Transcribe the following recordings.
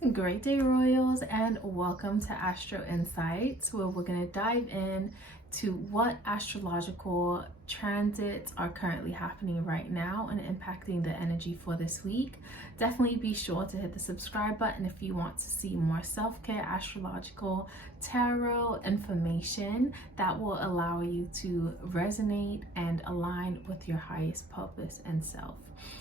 Great day, Royals, and welcome to Astro Insights, where we're going to dive in to what astrological transits are currently happening right now and impacting the energy for this week. Definitely be sure to hit the subscribe button if you want to see more self-care, astrological, tarot information that will allow you to resonate and align with your highest purpose and self.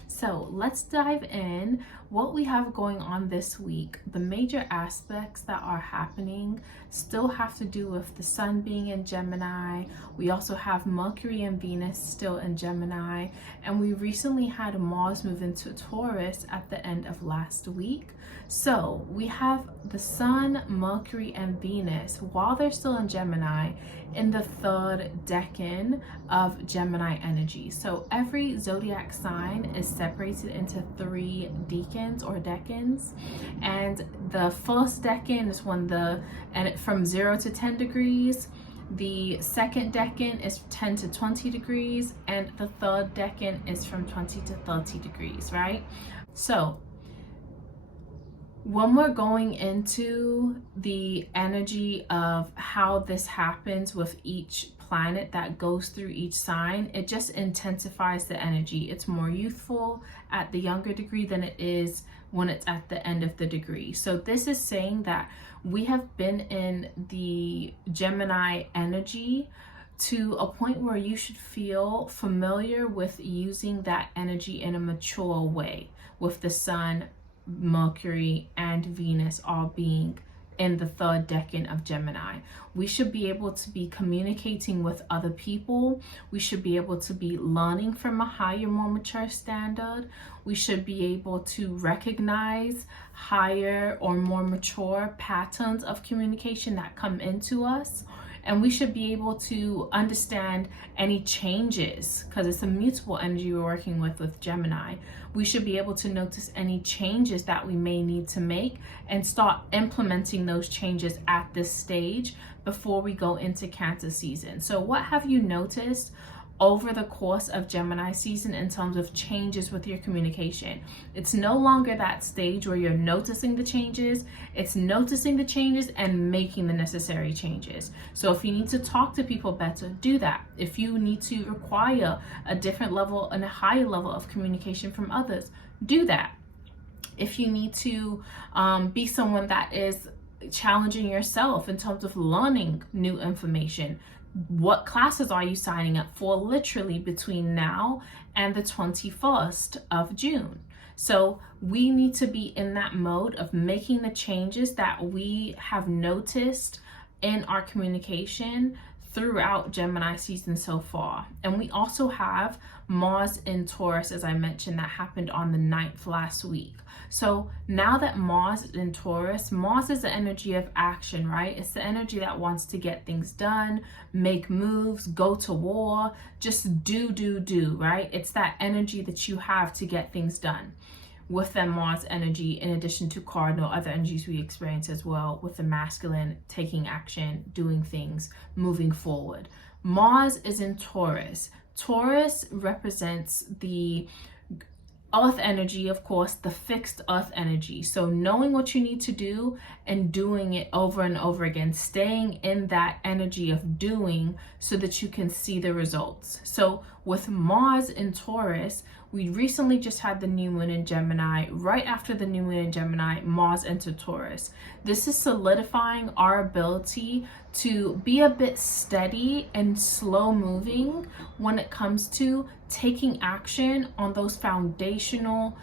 So let's dive in. What we have going on this week, the major aspects that are happening still have to do with the sun being in Gemini. We also have Mercury and Venus still in Gemini, and we recently had Mars move into Taurus at the end of last week. So we have the sun, Mercury, and Venus, while they're still in Gemini, in the third decan of Gemini energy. So every zodiac sign is separated into 3 decans or decans, and the first decan is from 0 to 10 degrees. The second decan is 10 to 20 degrees, and the third decan is from 20 to 30 degrees, right? So when we're going into the energy of how this happens with each planet that goes through each sign, it just intensifies the energy. It's more youthful at the younger degree than it is when it's at the end of the degree. So this is saying that we have been in the Gemini energy to a point where you should feel familiar with using that energy in a mature way, with the sun, Mercury, and Venus all being in the third decan of Gemini. We should be able to be communicating with other people. We should be able to be learning from a higher, more mature standard. We should be able to recognize higher or more mature patterns of communication that come into us. And we should be able to understand any changes, because it's a mutable energy we're working with Gemini. We should be able to notice any changes that we may need to make and start implementing those changes at this stage before we go into Cancer season. So what have you noticed over the course of Gemini season in terms of changes with your communication? It's no longer that stage where you're noticing the changes. It's noticing the changes and making the necessary changes. So if you need to talk to people better, do that. If you need to require a different level and a higher level of communication from others, do that. If you need to be someone that is challenging yourself in terms of learning new information, what classes are you signing up for literally between now and the 21st of June? So we need to be in that mode of making the changes that we have noticed in our communication throughout Gemini season so far. And we also have Mars in Taurus, as I mentioned, that happened on the 9th last week. So now that Mars is in Taurus, Mars is the energy of action, right? It's the energy that wants to get things done, make moves, go to war, just do, right? It's that energy that you have to get things done. With the Mars energy, in addition to cardinal, other energies we experience as well, with the masculine, taking action, doing things, moving forward. Mars is in Taurus. Taurus represents the earth energy, of course, the fixed earth energy. So knowing what you need to do and doing it over and over again, staying in that energy of doing so that you can see the results. So with Mars in Taurus, we recently just had the new moon in Gemini. Right after the new moon in Gemini, Mars entered Taurus. This is solidifying our ability to be a bit steady and slow moving when it comes to taking action on those foundational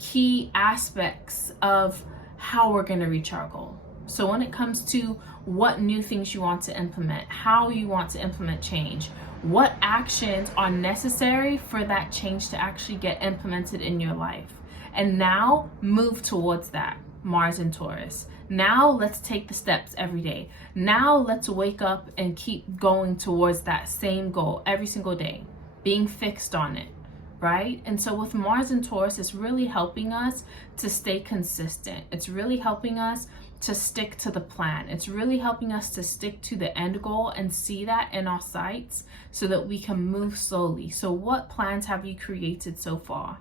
key aspects of how we're going to reach our goal. So when it comes to what new things you want to implement, how you want to implement change, what actions are necessary for that change to actually get implemented in your life. And now move towards that, Mars and Taurus. Now let's take the steps every day. Now let's wake up and keep going towards that same goal every single day, being fixed on it, right? And so with Mars and Taurus, it's really helping us to stay consistent. It's really helping us to stick to the plan. It's really helping us to stick to the end goal and see that in our sights so that we can move slowly. So what plans have you created so far?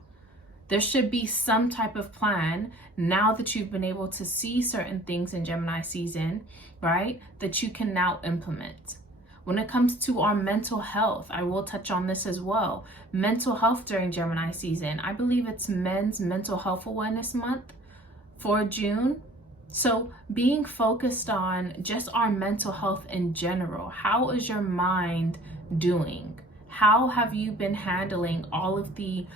There should be some type of plan now that you've been able to see certain things in Gemini season, right, that you can now implement. When it comes to our mental health, I will touch on this as well. Mental health during Gemini season. I believe it's Men's Mental Health Awareness Month for June. So being focused on just our mental health in general. How is your mind doing? How have you been handling all of the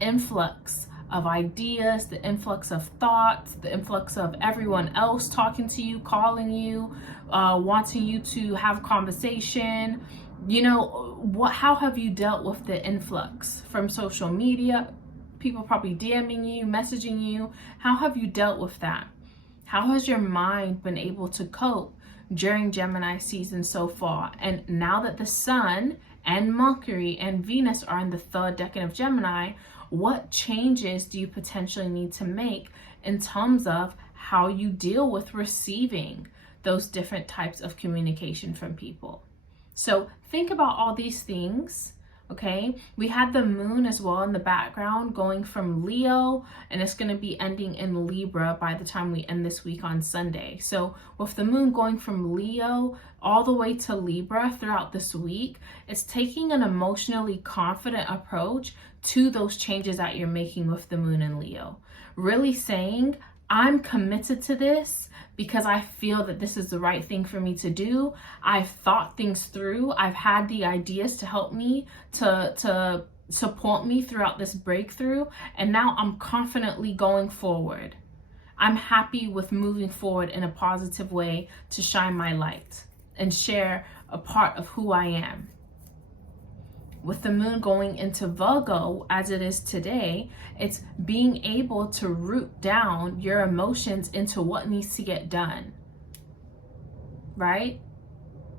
influx of ideas, the influx of thoughts, the influx of everyone else talking to you, calling you, wanting you to have conversation? You know, how have you dealt with the influx from social media? People probably DMing you, messaging you. How have you dealt with that? How has your mind been able to cope during Gemini season so far? And now that the Sun and Mercury and Venus are in the third decan of Gemini, what changes do you potentially need to make in terms of how you deal with receiving those different types of communication from people? So think about all these things. Okay, we had the moon as well in the background going from Leo, and it's going to be ending in Libra by the time we end this week on Sunday. So with the moon going from Leo all the way to Libra throughout this week, it's taking an emotionally confident approach to those changes that you're making with the moon in Leo. Really saying, I'm committed to this because I feel that this is the right thing for me to do. I've thought things through. I've had the ideas to help me, to support me throughout this breakthrough. And now I'm confidently going forward. I'm happy with moving forward in a positive way to shine my light and share a part of who I am. With the moon going into Virgo as it is today, it's being able to root down your emotions into what needs to get done, right?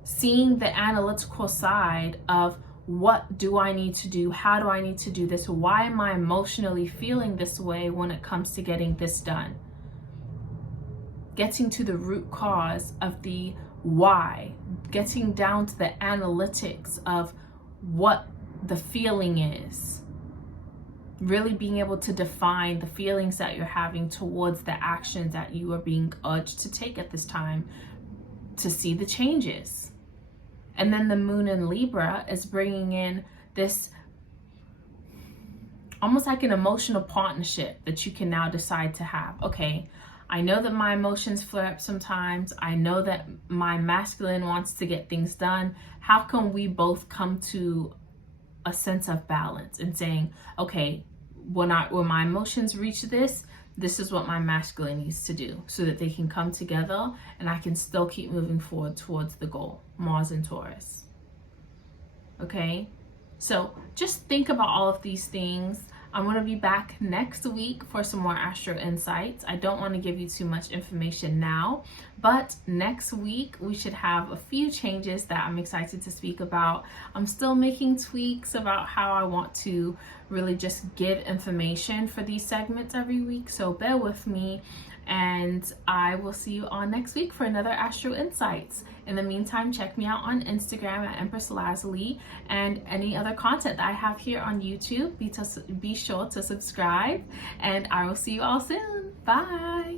Seeing the analytical side of what do I need to do? How do I need to do this? Why am I emotionally feeling this way when it comes to getting this done? Getting to the root cause of the why, getting down to the analytics of what the feeling is, really being able to define the feelings that you're having towards the actions that you are being urged to take at this time to see the changes. And then the moon in Libra is bringing in this almost like an emotional partnership that you can now decide to have. Okay, I know that my emotions flare up sometimes. I know that my masculine wants to get things done. How can we both come to a sense of balance and saying, okay, when my emotions reach this is what my masculine needs to do, so that they can come together and I can still keep moving forward towards the goal, Mars and Taurus. Okay, so just think about all of these things. I'm going to be back next week for some more astro insights. I don't want to give you too much information now, but next week we should have a few changes that I'm excited to speak about. I'm still making tweaks about how I want to really just give information for these segments every week, so bear with me, and I will see you on next week for another Astro Insights. In the meantime, check me out on Instagram at EmpressLazulii, and any other content that I have here on YouTube. Be sure to subscribe, and I will see you all soon. Bye.